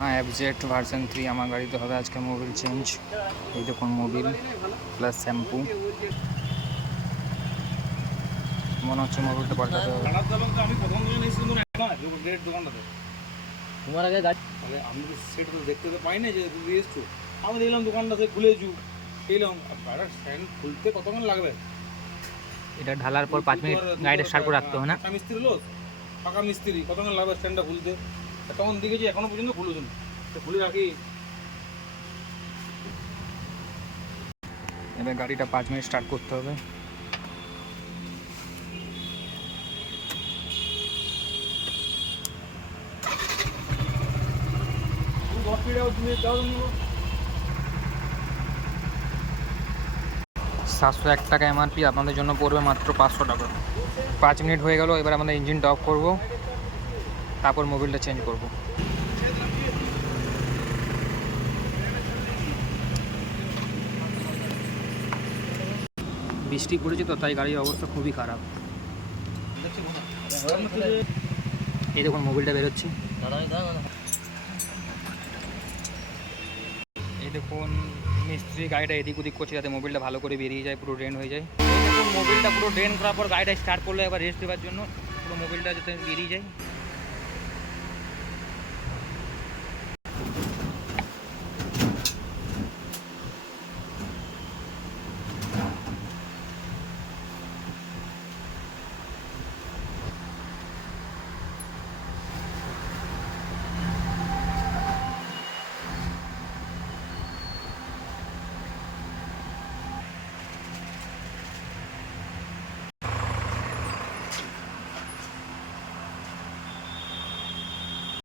हाँ FZ version 3 আমার গাড়িতে হবে আজকে মোবিল চেঞ্জ। এই দেখুন মোবিল প্লাস শ্যাম্পু, মনে হচ্ছে মোবিলটা পাল্টাতে হবে। আমি প্রথম দিন এসেছিলাম দোকানটাতে, তোমার আগে গাড়ি আমি সেটা তো দেখতে তো পাই না যে তুমি এসছো। আমি দেখলাম দোকানটাতে খুলেছু, এলাম গাড়ির স্ট্যান্ড খুলতে কতক্ষণ লাগবে? এটা ঢালার পর 5 মিনিট গাড়িটা স্টার্ট করে রাখতে হবে না? মিস্ত্রি লোক, পাকা মিস্ত্রি, কতক্ষণ লাগবে স্ট্যান্ডটা খুলতে? তখন দেখেছি এখনো পর্যন্ত খুলেছেন, তো খুলে রাখি। এবার গাড়িটা 5 মিনিট স্টার্ট করতে হবে। তুমি যাও, 701 টাকা MRP, আপনাদের জন্য পড়বে মাত্র 500 টাকা। 5 মিনিট হয়ে গেল, এবার আমাদের ইঞ্জিনটা অফ করব, তারপর মোবিলটা চেঞ্জ করব। বৃষ্টি পড়েছে তো, তাই গাড়ির অবস্থা খুবই খারাপ। এই দেখুন মোবিলটা বেরোচ্ছে, এই দেখুন মিস্ত্রি গাড়িটা এদিক ওদিক করছে যাতে মোবিলটা ভালো করে বেরিয়ে যায়, পুরো ড্রেন হয়ে যায়। এই দেখুন মোবিলটা পুরো ড্রেন করার পর গাড়িটা স্টার্ট করলো এবার রেস্ট দেওয়ার জন্য, পুরো মোবিলটা যাতে বেরিয়ে যায়।